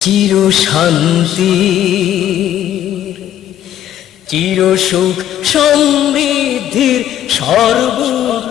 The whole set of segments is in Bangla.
চির শান্তি চির সুখ সমৃদ্ধির সর্বোত্তমাশ্রয়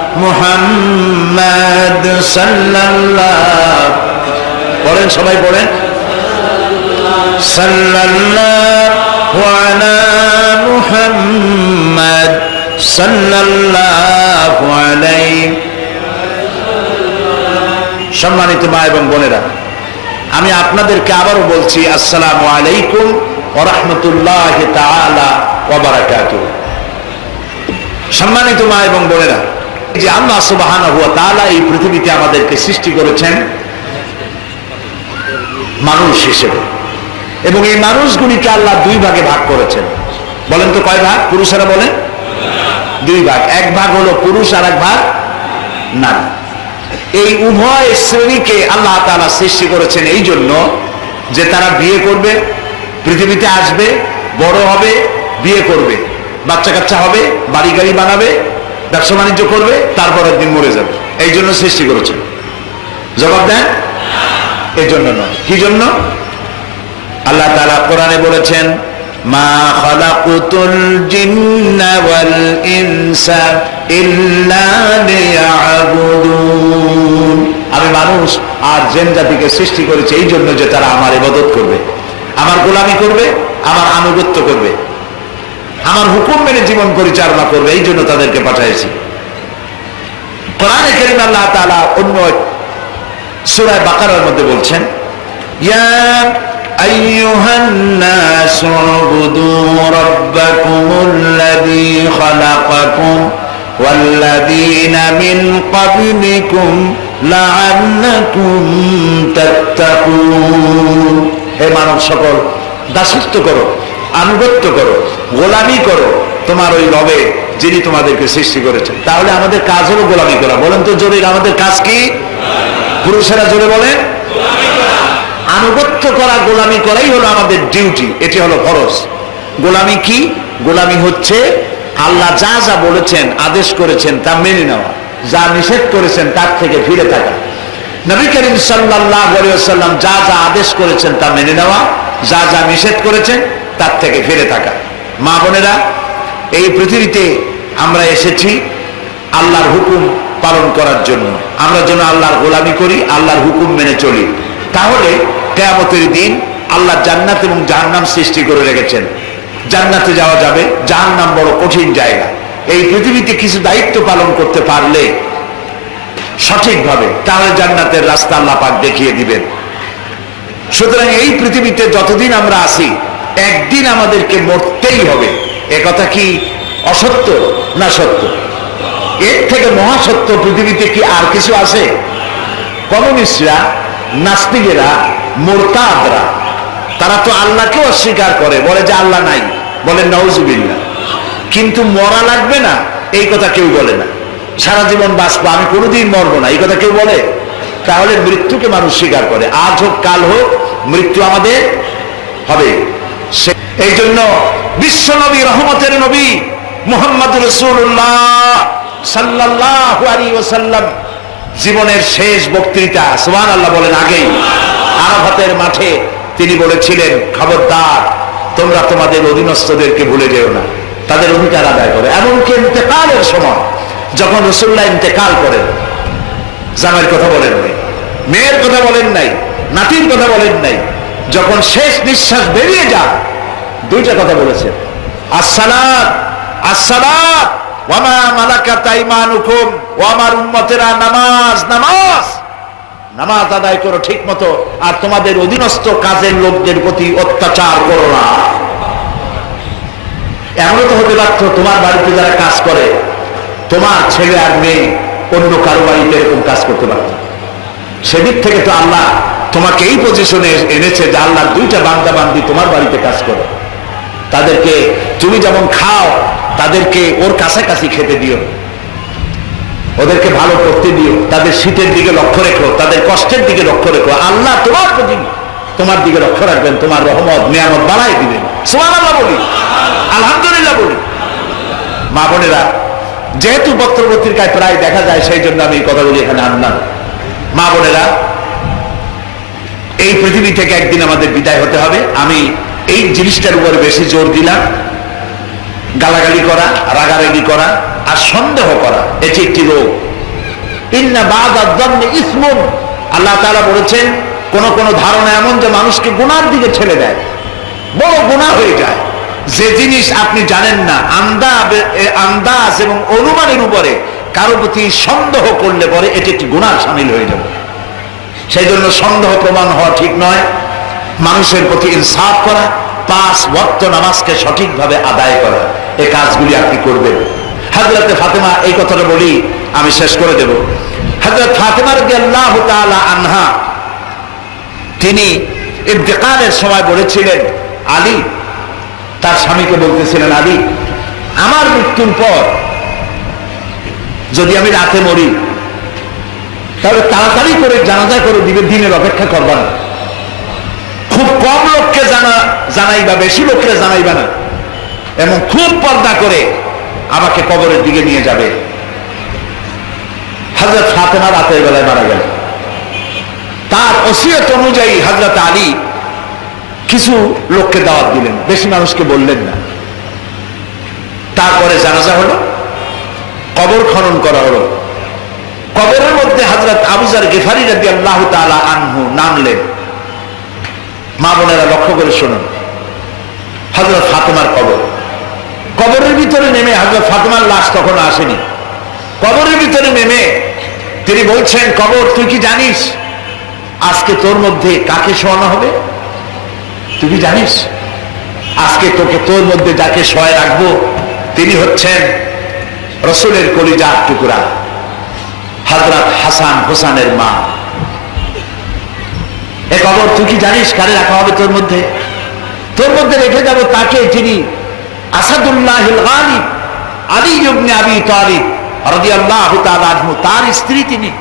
মুহাম্মদ সাল্লাল্লাহ। পড়েন সবাই পড়েন সাল্লাল্লাহু আলা মুহাম্মদ সাল্লাল্লাহু আলাইহি। সম্মানিত মা এবং বোনেরা, আমি আপনাদেরকে আবারও বলছি, আসসালামু আলাইকুম রাহমাতুল্লাহি তাআলা ওয়া বারাকাতুহু। সম্মানিত মা এবং বোনেরা যে আল্লাহ তাআলা এই পৃথিবীতে আমাদেরকে সৃষ্টি করেছেন মানুষ হিসেবে। এবং এই মানুষগুলিকে আল্লাহ দুই ভাগে ভাগ করেছেন। বলেন তো কয় ভাগ? পুরুষেরা বলেন দুই ভাগ। এক ভাগ হলো পুরুষ আর এক ভাগ নারী। এই উভয় শ্রেণীকে আল্লাহ তাআলা সৃষ্টি করেছেন এই জন্য যে তারা বিয়ে করবে, পৃথিবীতে আসবে, বড় হবে, বিয়ে করবে বাচ্চা কাচ্চা হবে বাড়ি গাড়ি বানাবে ব্যবসা বাণিজ্য করবে, তারপর একদিন মরে যাবে। এই জন্য সৃষ্টি করেছে। জবাব দেন? এই জন্য নয়। কি জন্য? আল্লাহ তাআলা কোরআনে বলেছেন, মা আমি মানুষ আর জেন জাতিকে সৃষ্টি করেছি এই জন্য যে তারা আমার ইবাদত করবে, আমার গোলামি করবে, আমার আনুগত্য করবে। আমার হুকুম মেনে জীবন পরিচালনা করবে এই জন্য তাদেরকে পাঠাইছি কোরআনে কারীম আল্লাহ তাআলা অন্য সূরা বাকারার মধ্যে বলছেন ইয়া আইয়ুহান নাস উবুদু রাব্বাকুমুল্লাযী খালাকাকুম والذين من قبلكم لعلكم تتقون হে মানব সকল দাসত্ব করো আনুগত্য করো, গোলামি করো তোমার ওই রবে যিনি তোমাদেরকে সৃষ্টি করেছেন। তাহলে আমাদের কাজ হলো গোলামি করা। বলেন তো জোরে, আমাদের কাজ কি? পুরুষেরা জোরে বলেন আনুগত্য করা, গোলামি করাই হলো আমাদের ডিউটি, এটি হলো ফরজ। গোলামি কি? গোলামি হচ্ছে আল্লাহ যা যা বলেছেন, আদেশ করেছেন, তা মেনে নেওয়া। যা নিষেধ করেছেন, তার থেকে ফিরে থাকা। নবী করিম সাল্লাম যা যা আদেশ করেছেন, তা মেনে নেওয়া। যা যা নিষেধ করেছেন তার থেকে ফিরে থাকা। মা বোনেরা, এই পৃথিবীতে আমরা এসেছি আল্লাহর হুকুম পালন করার জন্য। আমরা যেন আল্লাহর গোলামি করি, আল্লাহর হুকুম মেনে চলি। তাহলে কেয়ামতের দিন আল্লাহ জান্নাত এবং জাহান্নাম সৃষ্টি করে রেখেছেন। জান্নাতে যাওয়া যাবে, জাহান্নাম বড় কঠিন জায়গা। এই পৃথিবীতে কিছু দায়িত্ব পালন করতে পারলে সঠিকভাবে, তাহলে জান্নাতের রাস্তা আল্লাহ পাক দেখিয়ে দিবেন। সুতরাং এই পৃথিবীতে যতদিন আমরা আছি একদিন আমাদেরকে মরতেই হবে। এ কথা কি অসত্য না সত্য? এর থেকে মহাসত্য পৃথিবীতে কি আর কিছু আছে? কমিউনিস্টরা, নাস্তিকেরা, মোরতাদরা, তারা তো আল্লাহকে অস্বীকার করে, বলে যে আল্লাহ নাই, বলে নওজুবিল্লা কিন্তু মরা লাগবে না, এই কথা কেউ বলে না। সারা জীবন বাঁচবো, আমি কোনোদিন মরবো না, এই কথা কেউ বলে? তাহলে মৃত্যুকে মানুষ স্বীকার করে। আজ হোক, কাল হোক, মৃত্যু আমাদের হবে। এই জন্য বিশ্ব নবী, রহমতের নবী মোহাম্মদ রসুল্লাহ জীবনের শেষ বক্তৃতা সুবান আল্লাহ বলেন আগেই। আরাফাতের মাঠে তিনি বলেছিলেন, খবরদার, তোমরা তোমাদের অধীনস্থদেরকে ভুলে যেও না। তাদের অধিকার আদায় করে। এমনকি ইন্তেকালের সময় যখন রসুল্লাহ ইন্তেকাল করেন, জামাইয়ের কথা বলেন নাই, মেয়ের কথা বলেন নাই, নাতির কথা বলেন নাই যখন শেষ নিঃশ্বাস বেরিয়ে যান দুইটা কথা কাজের লোকদের প্রতি অত্যাচার তো হতে তোমার বাড়িতে যারা কাজ করে, তোমার ছেলে আর মেয়ে অন্য কারও বাড়িতে এরকম কাজ করতে পারত। সেদিক থেকে তো আল্লাহ তোমাকে এই পজিশনে এনেছে যে আল্লাহ দুইটা বান্দা বান্দি তোমার বাড়িতে কাজ করে। তাদেরকে তুমি যেমন খাও, তাদেরকে ওর কাছাকাছি খেতে দিও। ওদেরকে ভালো করতে দিও। তাদের শীতের দিকে লক্ষ্য রেখো, তাদের কষ্টের দিকে লক্ষ্য রেখো। আল্লাহ তোমার প্রতি তোমার দিকে লক্ষ্য রাখবেন, তোমার রহমত, নিয়ামত বাড়াই দিবেন। সোমান আল্লাহ বলি। আলহামদুলিল্লাহ বলি। মা বোনেরা, যেহেতু পত্র পত্রিকায় প্রায় দেখা যায়, সেই জন্য আমি এই কথাগুলি এখানে আনলাম। মা বোনেরা এই পৃথিবী থেকে একদিন আমাদের বিদায় হতে হবে। আমি এই জিনিসটার উপর বেশি জোর দিলাম। গালাগালি করা, রাগারাগি করা আর সন্দেহ করা, এটি একটি রোগ। আল্লাহ তাআলা বলেছেন, কোন কোন ধারণা এমন যে মানুষকে গুনার দিকে ঠেলে দেয়। বড় গুণা হয়ে যায়। যে জিনিস আপনি জানেন না, আন্দাজ এবং অনুমানের উপরে কারও প্রতি সন্দেহ করলে পরে এটি একটি গুণার সামিল হয়ে যাবে। সেই জন্য সন্দেহ প্রমাণ হওয়া ঠিক নয়। মানুষের প্রতি ইনসাফ করা, পাঁচ ভক্ত নামাজকে সঠিকভাবে আদায় করা। এই কাজগুলি আপনি করবেন। হাজরতে ফাতেমা এই কথাটা বলি, আমি শেষ করে দেব। হাজরত ফাতেমা রদি আল্লাহ আনহা, তিনি ইন্তেকালের সময় বলেছিলেন, আলী, তার স্বামীকে বলতেছিলেন, আলী, আমার মৃত্যুর পর যদি আমি রাতে মরি তাহলে তাড়াতাড়ি করে জানাজা করে দিবে, দিনের অপেক্ষা করবা না। খুব কম লোককে জানা, জানাইবা, বেশি লোককে জানাইবা না। এবং খুব পর্দা করে আমাকে কবরের দিকে নিয়ে যাবে। হজরত ফাতেমা রাতের বেলায় মারা গেল। তার ওসিয়ত অনুযায়ী হজরত আলী কিছু লোককে দাওয়াত দিলেন, বেশি মানুষকে বললেন না। তারপরে জানাজা হলো, কবর খনন করা হলো। কবরের মধ্যে হাজরত আবুজার গেফারি রাদি আল্লাহ তালা আনহু নামলেন। মা বোনেরা লক্ষ্য করে শুনুন। হজরত ফাতেমার কবর। কবরের ভিতরে নেমে হজরত ফাতেমার লাশ তখন আসেনি। কবরের ভিতরে নেমে তিনি বলছেন, কবর, তুই কি জানিস? আজকে তোর মধ্যে কাকে শোয়ানো হবে? তুই কি জানিস? আজকে তোকে তোর মধ্যে যাকে শয় রাখব, তিনি হচ্ছেন রসুলের কলিজার টুকরা। হজরত হাসান হোসানের মা। এ খবর তুই কি জানিস কারে রাখা হবে তোর মধ্যে? তোর মধ্যে রেখে যাব তাকে যিনি আসাদুল্লাহ আলী ইবনে আবি তালিব রাদিয়াল্লাহু তাআলা আনহু, তার স্ত্রী তিনি।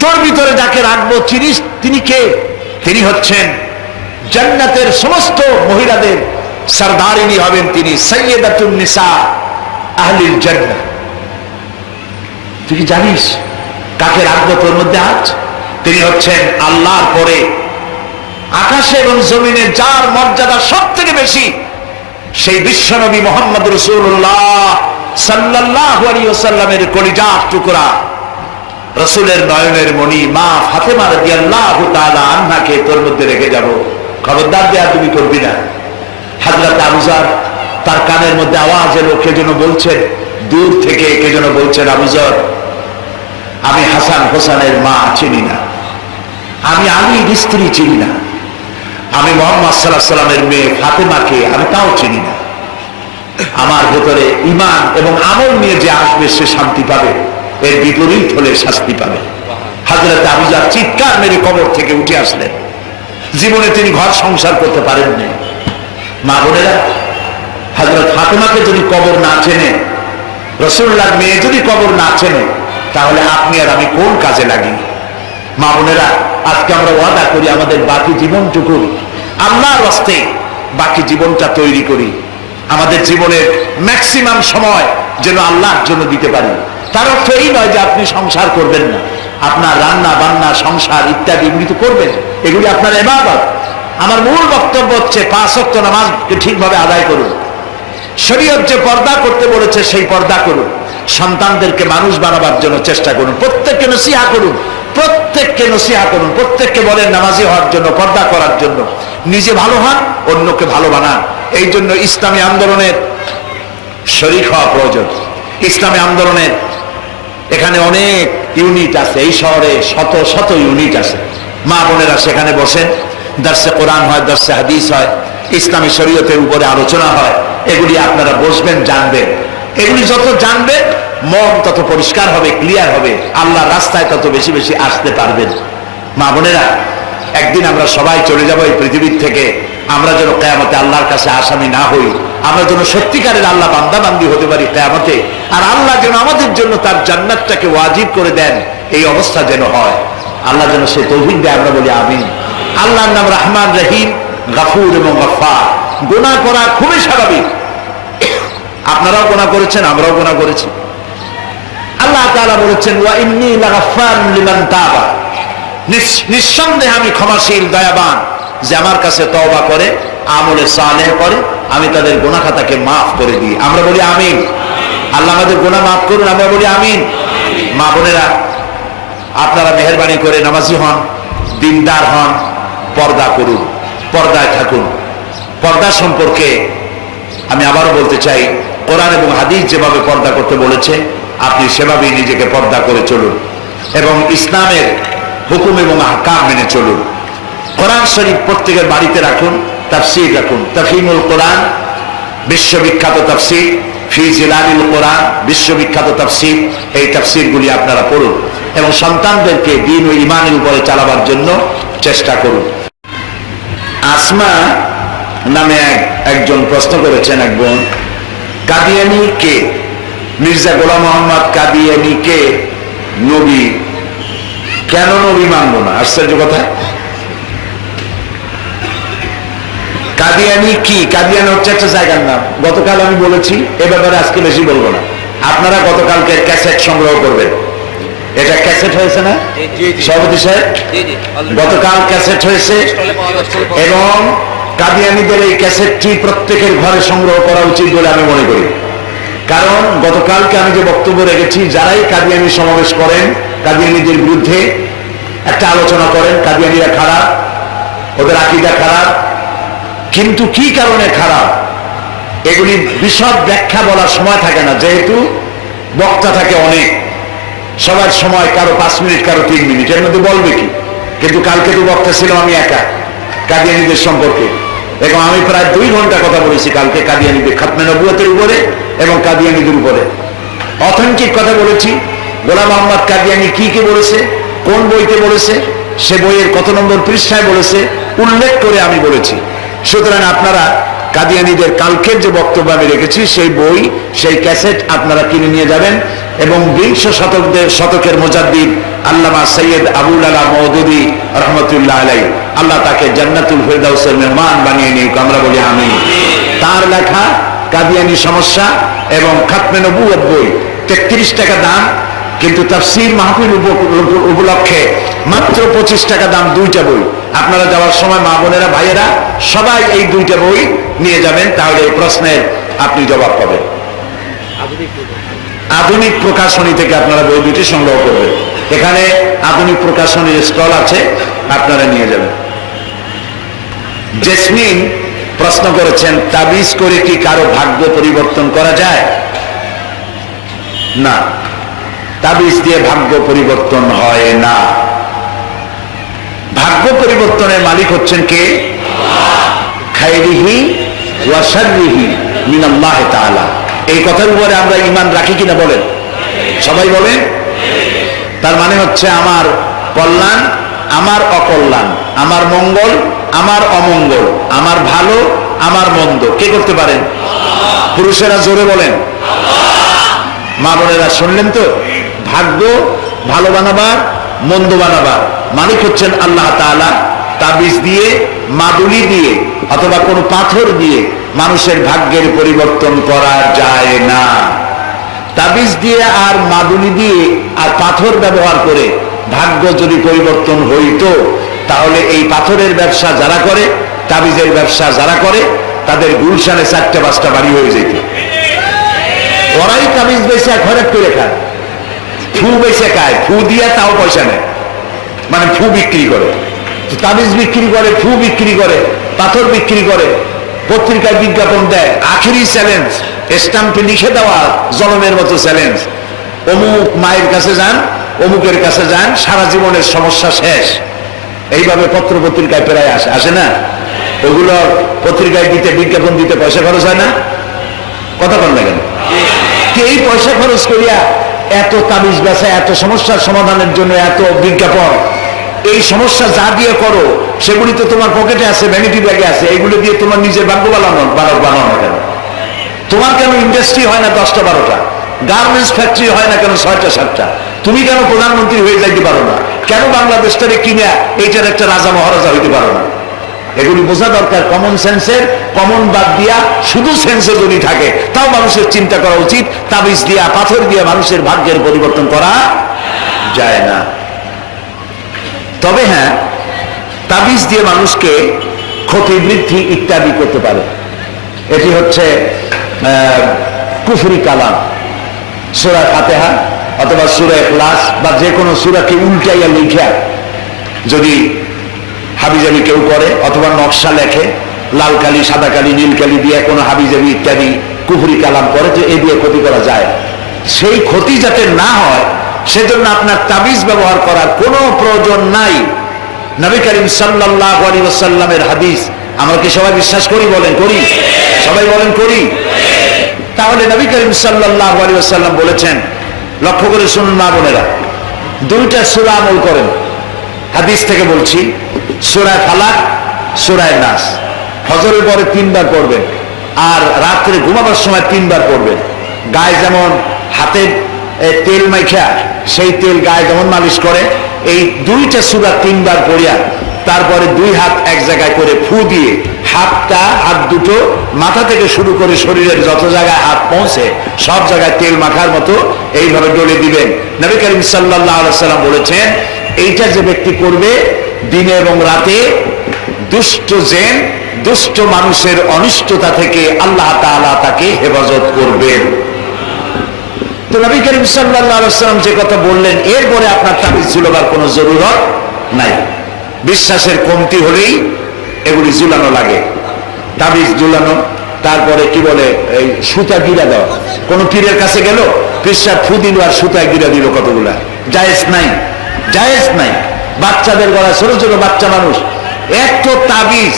তোর ভিতরে যাকে রাখব চিনিস তিনি কে? তিনি হচ্ছেন জান্নাতের সমস্ত মহিলাদের সরদারিনী হবেন তিনি সৈয়দাতুন নিসা, আহলিল জান্নাত তুই কি জানিস কাকে রাখব তোর মধ্যে আজ? তিনি হচ্ছেন আল্লাহর পরে। আকাশে এবং জমিনে যার মর্যাদা সব থেকে বেশি, সেই বিশ্বনবী মোহাম্মদ রসুল্লাহ সাল্লাহ সাল্লামের কলিজার টুকরা। রসুলের নয়নের মণি মা ফাতেমা রদি আল্লাহ আন্নাকে তোর মধ্যে রেখে যাব। খবরদার দেয়া তুমি করবি না। হাজরত আবুজার তার কানের মধ্যে আওয়াজ এলো, কে যেন বলছেন দূর থেকে কে যেন বলছেন আবুজর আমি হাসান হোসানের মা চিনি না। আমি আলীর স্ত্রী চিনি না। আমি মোহাম্মদ সাল্লাহ সাল্লামের মেয়ে ফাতেমাকে আমি তাও চিনি না। আমার ভেতরে ইমান এবং আমল নিয়ে যে আসবে সে শান্তি পাবে, এর বিপরীত হলে শাস্তি পাবে। হাজরত আবুজার চিৎকার মেরে কবর থেকে উঠে আসলেন। জীবনে তিনি ঘর সংসার করতে পারেননি মা বোনেরা হাজরত ফাতেমাকে যদি কবর না চেনে রসুল্লার মেয়ে যদি কবর না চেনে তাহলে আপনি আর আমি কোন কাজে লাগি? মা বোনেরা, আজকে আমরা ওয়াদা করি আমাদের বাকি জীবনটুকু, আল্লাহর হস্তে বাকি জীবনটা তৈরি করি। আমাদের জীবনের ম্যাক্সিমাম সময় যেন আল্লাহর জন্য দিতে পারি। তার অর্থ এই নয় যে আপনি সংসার করবেন না। আপনার রান্না, বান্না, সংসার ইত্যাদি এগুলি তো করবেন। এগুলি আপনার এবাদত আমার মূল বক্তব্য হচ্ছে পাঁচ অক্ট নামাজকে ঠিকভাবে আদায় করুন। শরীয়ত যে পর্দা করতে বলেছে, সেই পর্দা করুন। সন্তানদেরকে মানুষ বানাবার জন্য চেষ্টা করুন। প্রত্যেককে নসিহা করুন। প্রত্যেককে নসিহা করুন। প্রত্যেককে বলেন নামাজি হওয়ার জন্য, পর্দা করার জন্য। নিজে ভালো হন, অন্যকে ভালো বানান। এই জন্য ইসলামী আন্দোলনের শরিক হওয়া প্রয়োজন। ইসলামী আন্দোলনের এখানে অনেক ইউনিট আছে। এই শহরে শত শত ইউনিট আছে। মা বোনেরা সেখানে বসেন। দর্শে কোরআন হয়, দর্শে হাদিস হয়। ইসলামী শরীয়তের উপরে আলোচনা হয়। এগুলি আপনারা বসবেন, জানবেন। এগুলি যত জানবেন মন তত পরিষ্কার হবে ক্লিয়ার হবে, আল্লাহ রাস্তায় তত বেশি বেশি আসতে পারবেন। মা বোনেরা, একদিন আমরা সবাই চলে যাব এই পৃথিবীর থেকে। আমরা যেন কেয়ামতে আল্লাহর কাছে আসামি না হই। আমরা যেন সত্যিকারের আল্লাহ বান্দাবান্দি হতে পারি কেয়ামতে। আর আল্লাহ যেন আমাদের জন্য তার জান্নাতটাকে ওয়াজিব করে দেন, এই অবস্থা যেন হয়। আল্লাহ যেন সে তৌহিদ দেয়, আমরা বলি আমিন। আল্লাহর নাম রহমান রহিম, গাফুর এবং গফার গোনা করা খুবই স্বাভাবিক। আপনারাও গোনা করেছেন, আমরাও গোনা করেছি। তাআলা বলেছেন, ওয়া ইন্নী লাগাফফারুন লিমান তাবা। নিঃসন্দেহে আমি ক্ষমাশীল, দয়াবান যে আমার কাছে তওবা করে, আমলে সালেহ করে, আমি তাদের গুনাহ খাতাকে মাফ করে দিই। আমরা বলি আমিন। আল্লাহ আমাদের গুনাহ মাফ করুন, আমরা বলি আমিন। মা বোনেরা, আপনারা মেহরবানি করে নামাজি হন, দিনদার হন, পর্দা করুন, পর্দায় থাকুন। পর্দা সম্পর্কে আমি আবারও বলতে চাই, কোরআন এবং হাদিস যেভাবে পর্দা করতে বলেছে আপনি সেভাবেই নিজেকে পর্দা করে চলুন এবং ইসলামের হুকুম এবং হাকাম মেনে চলুন। কোরআন শরীফ প্রত্যেকের বাড়িতে রাখুন, তাফসির রাখুন। তাফিমুল কোরআন, বিশ্ববিখ্যাত তাফসির, ফি জিলালিল কোরআন, বিশ্ববিখ্যাত তাফসির, এই তাফসিরগুলি আপনারা পড়ুন এবং সন্তানদেরকে দিন ও ইমানের উপরে চালাবার জন্য চেষ্টা করুন। আসমা নামে এক একজন প্রশ্ন করেছেন এক বোন কাদিয়ানি কে? মির্জা গোলাম মোহাম্মদ কাদিয়ানি কে নবী। কেন নবী মানবো না? আশ্চর্য কথা। কাদিয়ানি কি? কাদিয়ানি হচ্ছে একটা জায়গার নাম। গতকাল আমি বলেছি এ ব্যাপারে আজকে বেশি বলব না। আপনারা গতকালকে ক্যাসেট সংগ্রহ করবেন। এটা ক্যাসেট হয়েছে না? সভাপতি সাহেব? গতকাল ক্যাসেট হয়েছে। এবং কাদিয়ানিদের এই ক্যাসেটটি প্রত্যেকের ঘরে সংগ্রহ করা উচিত বলে আমি মনে করি। কারণ গতকালকে আমি যে বক্তব্য রেখেছি, যারাই কাদিয়ানি সমাবেশ করেন, কাদিয়ানিদের বিরুদ্ধে একটা আলোচনা করেন, কাদিয়ানিরা খারাপ, ওদের আকিদা খারাপ। কিন্তু কি কারণে খারাপ? এগুলি বিশদ ব্যাখ্যা বলার সময় থাকে না, যেহেতু বক্তা থাকে অনেক। সবার সময় কারও পাঁচ মিনিট, কারও তিন মিনিট, এর মধ্যে বলবে কি? কিন্তু কালকে তো বক্তা ছিল, আমি একা, কাদিয়ানিদের সম্পর্কে। এবং আমি প্রায় দুই ঘণ্টা কথা বলেছি কালকে কাদিয়ানিদের খাতমে নবুয়তের উপরে। এবং কাদিয়ানিদের উপরে। অথেন্টিক কথা বলেছি। গোলাম মোহাম্মদ কাদিয়ানি কি কি বলেছে, কোন বইতে বলেছে, সে বইয়ের কত নম্বর পৃষ্ঠায় বলেছে, উল্লেখ করে আমি বলেছি। সুতরাং আপনারা কাদিয়ানিদের কালকের যে বক্তব্য আমি রেখেছি, সেই বই, সেই ক্যাসেট আপনারা কিনে নিয়ে যাবেন এবং বিংশ শতকদের, শতকের মোজাদ্দিদ আল্লামা সৈয়দ আবুল আলা মৌদুদি রহমতুল্লাহ আলাই আল্লাহ তাকে জান্নাতুল ফেরদাউসের মেহমান বানিয়ে নিক, আমরা বলি আমি তার লেখা কাদিয়ানি সমস্যা এবং খাতমে নবুয়ত বই তেত্রিশ টাকা দাম কিন্তু তাফসির মাহফিল উপ- উপ- উপলক্ষে মাত্র পঁচিশ টাকা দাম দুইটা বই। আপনারা যাওয়ার সময় মা বোনেরা ভাইয়েরা সবাই এই দুইটা বই নিয়ে যাবেন তাহলে এই প্রশ্নের আপনি জবাব পাবেন। আধুনিক প্রকাশনী। থেকে আপনারা বই দুটি সংগ্রহ করবেন। এখানে আধুনিক প্রকাশনীর স্টল আছে আপনারা নিয়ে যাবেন। জেসমিন প্রশ্ন করেছেন, তাবিজ করে কি কারও ভাগ্য পরিবর্তন করা যায়? না। তাবিজ দিয়ে ভাগ্য পরিবর্তন হয় না। ভাগ্য পরিবর্তনের মালিক হচ্ছেন কে? খাইরিহি এই কথার উপরে আমরা ইমান রাখি কিনা বলেন। সবাই বলেন? তার মানে হচ্ছে আমার কল্যাণ, আমার অকল্যাণ, আমার মঙ্গল আমার অমঙ্গল, আমার ভালো, আমার মন্দ। কে করতে পারেন? পুরুষেরা জোরে বলেন। মা বোনেরা, শুনলেন তো? ভাগ্য ভালো বানাবার, মন্দ বানাবার। মালিক হচ্ছেন আল্লাহ তাআলা। তাবিজ দিয়ে, মাদুলি দিয়ে, অথবা কোনো পাথর দিয়ে মানুষের ভাগ্যের পরিবর্তন করা যায় না। তাবিজ দিয়ে আর মাদুলি দিয়ে আর পাথর ব্যবহার করে ভাগ্য যদি পরিবর্তন হইতো তাহলে এই পাথরের ব্যবসা যারা করে, তাবিজের ব্যবসা যারা করে, তাদের গুলশানে চারটে পাঁচটা বাড়ি হয়ে যেত। ওরাই তাবিজ করে খায়। ফু বেশি খায়, ফু তাও পয়সা নেয়। মানে ফু বিক্রি করে। তাবিজ বিক্রি করে, ফু বিক্রি করে, পাথর বিক্রি করে, পত্রিকায় বিজ্ঞাপন দেয়। আখেরি চ্যালেঞ্জ স্টাম্পে লিখে দেওয়া জলমের মতো চ্যালেঞ্জ। অমুক মায়ের কাছে যান, অমুকের কাছে যান, সারা জীবনের সমস্যা শেষ। এইভাবে পত্র পত্রিকায় প্রায় আসে আসে না? ওগুলো পত্রিকায় দিতে, বিজ্ঞাপন দিতে পয়সা খরচ হয় না? কথা কন লাগেন কি এই পয়সা খরচ করিয়া এত তাবিজ বেচা, এত সমস্যার সমাধানের জন্য এত বিজ্ঞাপন? এই সমস্যা যা দিয়ে করো, সেগুলি তো তোমার পকেটে আছে ভ্যানিটি ব্যাগে আছে, এগুলো দিয়ে তোমার নিজের ভাগ্য বানানো বানাও বানাও না কেন? তোমার কেন ইন্ডাস্ট্রি হয় না দশটা, বারোটা? গার্মেন্টস ফ্যাক্টরি হয় না কেন ছয়টা, সাতটা? তুমি কেন প্রধানমন্ত্রী হয়ে যাইতে পারো না? কেন বাংলাদেশটারে কিনা এইটার একটা রাজা মহারাজা হইতে পারো না? এগুলি বোঝা দরকার। কমন সেন্সের কমন বাদ দিয়া শুধু সেন্সে যদি থাকে, তাও মানুষের চিন্তা করা উচিত। তাবিজ দিয়া, পাথর দিয়া মানুষের ভাগ্যের পরিবর্তন করা যায় না। তবে হ্যাঁ তাবিজ দিয়ে মানুষকে ক্ষতি, বৃদ্ধি ইত্যাদি করতে পারে। এটি হচ্ছে কুফরি কালাম, সুরা ফাতেহা। অথবা সুরা ক্লাস বা যে কোনো সুরাকে উল্টাইয়া লিখা যদি হাবিজাবি কেউ করে অথবা নকশা লেখে, লাল কালি, সাদা কালি, নীল কালি দিয়ে কোনো হাবিজাবি ইত্যাদি কুফরি কালাম করে যে এই দিয়ে ক্ষতি করা যায়। সেই ক্ষতি যাতে না হয়, সেজন্য আপনার তাবিজ ব্যবহার করার কোনো প্রয়োজন নাই। নবী করিম সাল্লাহ আলী হাদিস, আমরা কি সবাই বিশ্বাস করি বলেন? করি। সবাই বলেন করি। তাহলে নবী করিম সাল্লাহ আলী বলেছেন লক্ষ্য করে শুনুন মা বোনেরা। দুইটা সুরা আমল করেন। হাদিস থেকে বলছি, সুরায় ফালাক, সুরায় নাস। ফজরের পরে তিনবার পড়বেন, আর রাত্রে ঘুমাবার সময় তিনবার পড়বেন। গায়ে যেমন হাতে তেল মাইখা, সেই তেল গায়ে যেমন মালিশ করে, এই দুইটা সুরা তিনবার পড়িয়া তারপরে দুই হাত এক জায়গায় করে ফু দিয়ে হাতটা, হাত দুটো মাথা থেকে শুরু করে শরীরের যত জায়গায় হাত পৌঁছে, সব জায়গায় তেল মাখার মতো এইভাবে ডলে দিবেন। নবী করিম সাল্লাহ সাল্লাম বলেছেন, এইটা যে ব্যক্তি করবে, দিনে এবং রাতে দুষ্ট জেন, দুষ্ট মানুষের অনিষ্টতা থেকে আল্লাহ তাআলা তাকে হেফাজত করবেন তো নবী করিম সাল্লাম যে কথা বললেন, এরপরে আপনার তাবিজ ঝুলবার কোনো জরুরত নাই। বিশ্বাসের কমতি হলেই এগুলি ঝুলানো লাগে। তাবিজ ঝুলানো, তারপরে কি বলে, এই সুতা গিরা দেওয়া। কোন পীরের কাছে গেল পীরসার ফু দিল আর সুতায় গিরা দিল কতগুলা। জায়েজ নাই জায়েজ নাই। বাচ্চাদের গলা ছোট ছোট বাচ্চা মানুষ। এত তাবিজ।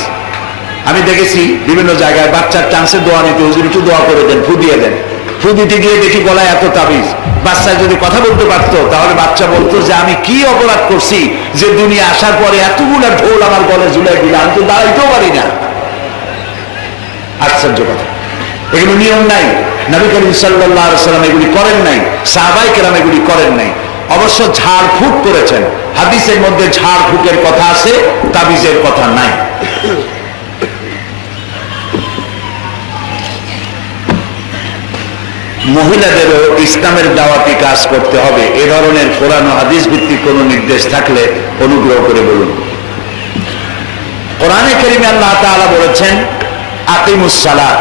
আমি দেখেছি বিভিন্ন জায়গায় বাচ্চার চান্সে দোয়া নিতে, হুজুর একটু দোয়া করে দেন, ফু দিয়ে দেন। ফু দিতে গিয়ে দেখি গলায় এত তাবিজ, বাচ্চা যদি কথা বলতে পারতো, তাহলে বাচ্চা বলতো যে আমি কি অপরাধ করছি যে দুনিয়া আসার পরে এতগুলা ঢোল আমার গলায় ঝুলাই দিলে, আমি তো দাঁড়াইতেও পারি না। আশ্চর্য কথা। এগুলো নিয়ম নাই। নবী করিম সাল্লাহ সাল্লাম এগুলি করেন নাই। সাহাবাই কেরাম এগুলি করেন নাই। অবশ্য ঝাড় ফুক করেছেন। হাদিসের মধ্যে ঝাড় ফুকের কথা আছে, তাবিজের কথা নাই। মহিলাদেরও ইসলামের দাওয়াতি কাজ করতে হবে। এ ধরনের কোরআন হাদিস ভিত্তিক কোনো নির্দেশ থাকলে অনুগ্রহ করে বলুন। কোরআনে করিমে আল্লাহ তাআলা বলেছেন আকিমুসালাত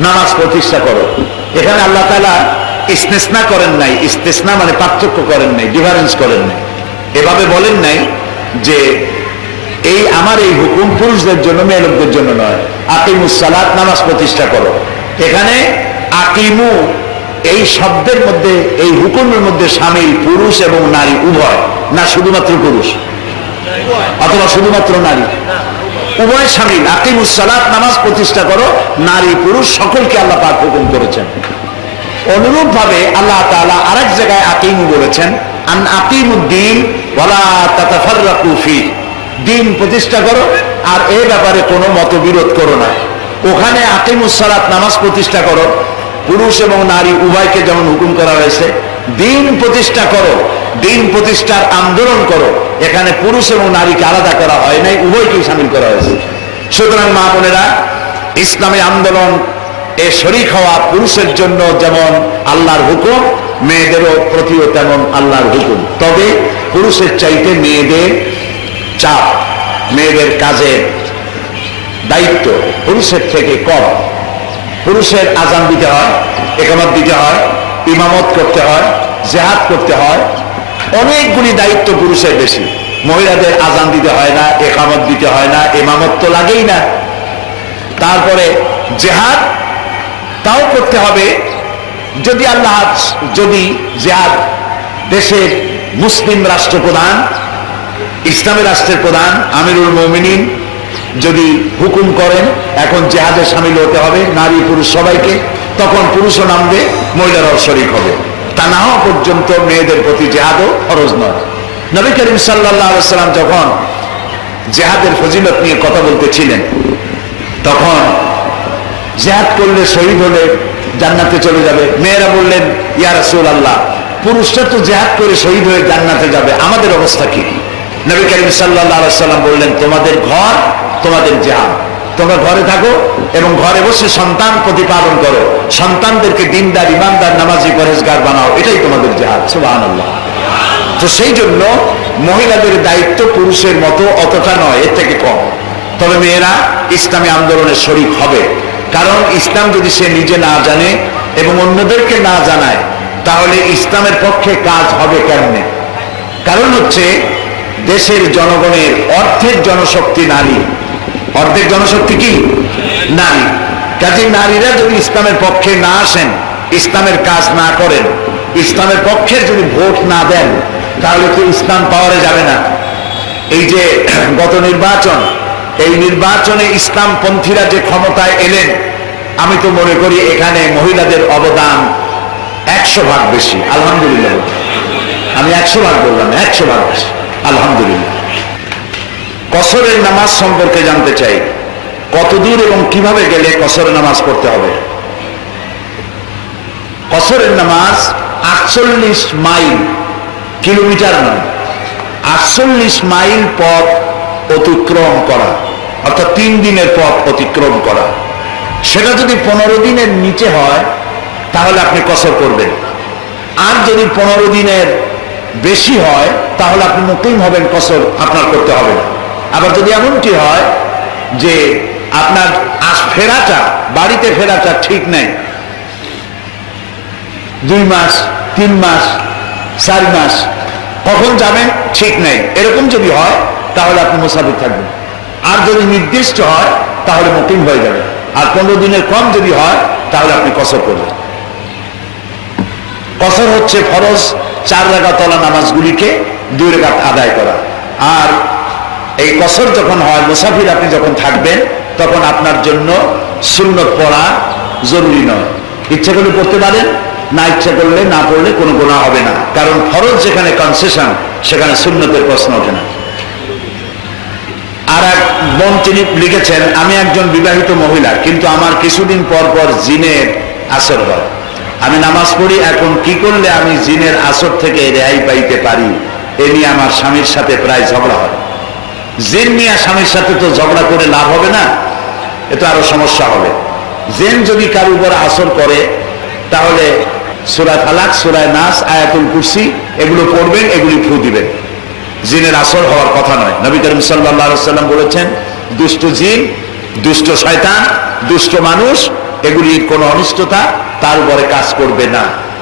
নামাজ প্রতিষ্ঠা করো। এখানে আল্লাহ তাআলা ইস্তেসনা করেন নাই। ইস্তেসনা মানে পার্থক্য করেন নাই, ডিফারেন্স করেন নাই। এভাবে বলেন নাই যে এই আমার এই হুকুম পুরুষদের জন্য, মেয়ে লোকদের জন্য নয়। আকিমুসালাত নামাজ প্রতিষ্ঠা করো। এখানে আকিমু, এই শব্দের মধ্যে, এই হুকুমের মধ্যে সামিল পুরুষ এবং নারী, উভয়। না, শুধুমাত্র পুরুষ। অথবা শুধুমাত্র নারী। উভয় সামিল। আকিমুসালাত নামাজ প্রতিষ্ঠা করো, নারী, পুরুষ, সকলকে আল্লাহ পাক হুকুম করেছেন। অনুরূপ ভাবে আল্লাহ তাআলা আরেক জায়গায় আকিমু বলেছেন, আন আকিমুদ্দিন দিন প্রতিষ্ঠা করো, আর এই ব্যাপারে কোনো মতবিরোধ করো না। ওখানে আকিমুসালাত নামাজ প্রতিষ্ঠা করো পুরুষ এবং নারী উভয়কে যেমন হুকুম করা হয়েছে, দিন প্রতিষ্ঠা করো, দিন প্রতিষ্ঠার আন্দোলন করো, এখানে পুরুষ এবং নারীকে আলাদা করা হয় নাই, উভয়কেই সামিল করা হয়েছে। সুতরাং মা বোনেরা, ইসলামী আন্দোলন এ শরিক হওয়া পুরুষের জন্য যেমন আল্লাহর হুকুম, মেয়েদেরও প্রতিও তেমন আল্লাহর হুকুম। তবে পুরুষের চাইতে মেয়েদের চাপ, মেয়েদের কাজের দায়িত্ব পুরুষের থেকে কম। পুরুষের আজান দিতে হয়, একামত দিতে হয়, ইমামত করতে হয়, জেহাদ করতে হয়। অনেকগুলি দায়িত্ব পুরুষের বেশি। মহিলাদের আজান দিতে হয় না, একামত দিতে হয় না ইমামত তো লাগেই না। তারপরে জেহাদ, তাও করতে হবে। যদি আল্লাহ যদি জেহাদ দেশের মুসলিম রাষ্ট্রপ্রধান, ইসলামী রাষ্ট্রের প্রধান, আমিরুল মমিনিন যদি হুকুম করেন, এখন জেহাদে সামিল হতে হবে, নারী পুরুষ সবাইকে, তখন পুরুষও নামবে, মহিলারাও শরিক হবে। তা না হওয়া পর্যন্ত মেয়েদের প্রতি জেহাদও ফরজ নয়। নবী করিম সাল্লাহ সাল্লাম যখন জেহাদের ফজিলত নিয়ে কথা বলতেছিলেন, তখন জেহাদ করলে শহীদ হলে জান্নাতে চলে যাবে। মেয়েরা বললেন, ইয়া রাসূল আল্লাহ পুরুষরা তো জেহাদ করে শহীদ হয়ে জান্নাতে যাবে। আমাদের অবস্থা কি? নবী করিম সাল্লাল্লাহু সাল্লাম বললেন, তোমাদের ঘর, তোমাদের জেহাদ তোমরা ঘরে থাকো এবং ঘরে বসে সন্তান প্রতিপালন করো। সন্তানদেরকে দিনদার, ইমানদার, নামাজি পরেজগার বানাও। এটাই তোমাদের জেহাদ সুবহানাল্লাহ। তো সেই জন্য মহিলাদের দায়িত্ব পুরুষের মতো অতটা নয়, এর থেকে কম। তবে মেয়েরা ইসলামী আন্দোলনের শরিক হবে। কারণ ইসলাম যদি সে নিজে না জানে এবং অন্যদেরকে না জানায়, তাহলে ইসলামের পক্ষে কাজ হবে কেমনে? কারণ হচ্ছে দেশের জনগণের অর্ধেক জনশক্তি নারী। অর্ধেক জনশক্তি কি? নারী। কাজে নারীরা যদি ইসলামের পক্ষে না আসেন, ইসলামের কাজ না করেন, ইসলামের পক্ষে যদি ভোট না দেন, তাহলে তো ইসলাম পাওয়ারে যাবে না। এই যে গত নির্বাচন, এই নির্বাচনে ইসলাম পন্থীরা যে ক্ষমতায় এলেন, আমি তো মনে করি এখানে মহিলাদের অবদান একশো ভাগ বেশি। আলহামদুলিল্লাহ আমি একশো ভাগ বললাম, একশো ভাগ বেশি। আলহামদুলিল্লাহ। কসরের নামাজ সম্পর্কে জানতে চাই। কতদূর এবং কীভাবে গেলে কসরের নামাজ পড়তে হবে? কসরের নামাজ আটচল্লিশ মাইল, কিলোমিটার নয়, আটচল্লিশ মাইল পথ অতিক্রম করা, অর্থাৎ তিন দিনের পথ অতিক্রম করা। সেটা যদি পনেরো দিনের নিচে হয়, তাহলে আপনি কসর করবেন। আর যদি পনেরো দিনের বেশি হয় তাহলে আপনি মুকিম হবেন, কসর আপনার করতে হবে। আবার যদি এমনটি হয় যে আপনার আস ফেরাটা, বাড়িতে ফেরাটা ঠিক নেই, দুই মাস, তিন মাস, চার মাস, কখন যাবেন ঠিক নেই। এরকম যদি হয়, তাহলে আপনি মুসাফির থাকবেন। আর যদি নির্দিষ্ট হয়, তাহলে মুকিম হয়ে যাবে। আর পনেরো দিনের কম যদি হয়, তাহলে আপনি কসর করবেন। কসর হচ্ছে ফরজ চার রেখা তলা নামাজগুলিকে দুই রেখা আদায় করা। আর এই কসর যখন হয়, মুসাফির আপনি যখন থাকবেন, তখন আপনার জন্য সুন্নত পড়া জরুরি নয়। ইচ্ছা করলে পড়তে পারেন, না ইচ্ছা করলে, না পড়লে কোনো গোনা হবে না। কারণ ফরজ যেখানে কনসেশন সেখানে সুন্নতের প্রশ্ন ওঠে না। আর এক বোন তিনি লিখেছেন, আমি একজন বিবাহিত মহিলা, কিন্তু আমার কিছুদিন পর পর জিনের আসর হয়। আমি নামাজ পড়ি, এখন কি করলে আমি জিনের আসর থেকে রেহাই পাইতে পারি? এ নিয়ে আমার স্বামীর সাথে প্রায় ঝগড়া হয়। জেন নিয়ে স্বামীর সাথে তো ঝগড়া করে লাভ হবে না এতে আরও সমস্যা হবে। জেন যদি কারও উপর আসর করে, তাহলে সুরায় ফালাক সুরায় নাস, আয়াতুল কুরসি, এগুলো পড়বেন, এগুলি ফু দিবেন। জিনের আসর হওয়ার কথা নয়। নবী করিম সাল্লাম বলেছেন, দুষ্ট জিন, দুষ্ট শয়তান, দুষ্ট মানুষ, এগুলির কোনো অনিষ্টতা তার উপরে কাজ করবে না।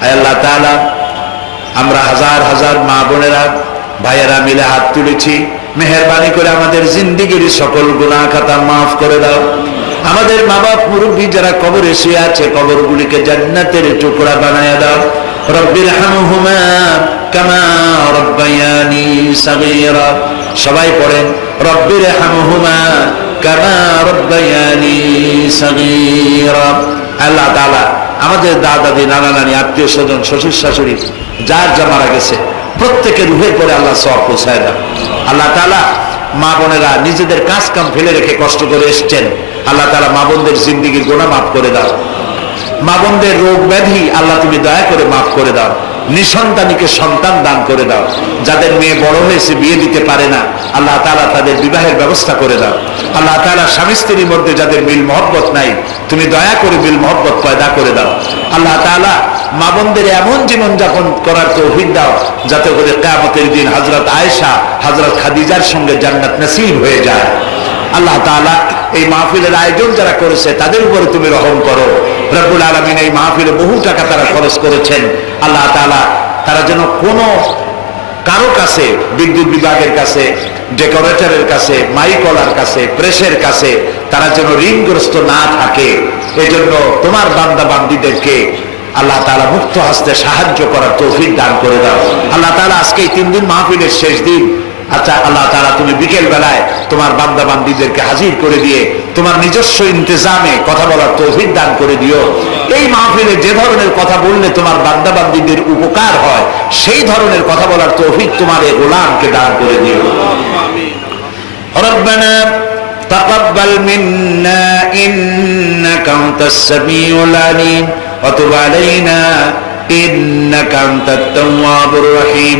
আল্লাহ তাআলা, আমরা হাজার হাজার মা বোনেরা, ভাইয়েরা মিলে হাত তুলেছি। মেহরবানি করে আমাদের জিন্দিগির সকল গুনাহ খাতা মাফ করে দাও। আমাদের মা বাপ মুরব্বী যারা কবরে শুয়ে আছে, কবরগুলিকে জান্নাতের টুকরা বানায় দাও। রব্বির সবাই পড়েন রব্বির আল্লাহ তাআলা আমাদের দাদাদি, নানা নানি, আত্মীয় স্বজন, শ্বশুর শাশুড়ি, যার যা মারা গেছে প্রত্যেকের রুহের পরে আল্লাহ সব পৌঁছায় দাও আল্লাহ তালা মা বোনেরা নিজেদের কাজ কাম ফেলে রেখে কষ্ট করে এসছেন। আল্লাহ তালা মা বোনদের জিন্দিগির গোনা মাফ করে দাও। মা বোনদের রোগ ব্যাধি আল্লাহ তুমি দয়া করে মাফ করে দাও। নিঃসন্তানীকে সন্তান দান করে দাও। যাদের মেয়ে বড় হয়েছে, বিয়ে দিতে পারে না, আল্লাহ তালা তাদের বিবাহের ব্যবস্থা করে দাও। আল্লাহ তালা স্বামী স্ত্রীর মধ্যে যাদের মিল মহব্বত নাই, তুমি দয়া করে মিল মহব্বত পয়দা করে দাও। আল্লাহ তালা মা বোনদের এমন জীবন যাপন করার তৌফিক দাও, যাতে করে কেয়ামতের দিন হজরত আয়েশা হজরত খাদিজার সঙ্গে জান্নাত নসিব হয়ে যায়। আল্লাহ তাআলা এই মাহফিলের আয়োজন যারা করেছে, তাদের উপরে তুমি রহম করো। রব্বুল আলমিন এই মাহফিলে বহু টাকা তারা খরচ করেছেন। আল্লাহ তাআলা তারা যেন কোনো কারও কাছে, বিদ্যুৎ বিভাগের কাছে, ডেকোরেটরের কাছে মাইকলার কাছে, প্রেসের কাছে তারা যেন ঋণগ্রস্ত না থাকে। এজন্য তোমার বান্দা বান্দিদেরকে আল্লাহ তাআলা মুক্ত হস্তে সাহায্য করার তৌফিক দান করে দাও। আল্লাহ তাআলা আজকে এই তিন দিন মাহফিলের শেষ দিন আচ্ছা আল্লাহ তাআলা তুমি বিকেল বেলায় তোমার বান্দা বান্দিদেরকে হাজির করে দিয়ে তোমার নিজস্ব ইন্তজামে কথা বলার তৌফিক দান করে দিও এই মাহফিলে যে ধরনের কথা বললে তোমার বান্দা বান্দিদের উপকার হয় সেই ধরনের কথা বলার তৌফিক তোমার এই গোলামকে দান করে দিও ربنا تقبل منا إنك أنت السميع العليم وتب علينا إنك أنت التواب الرحيم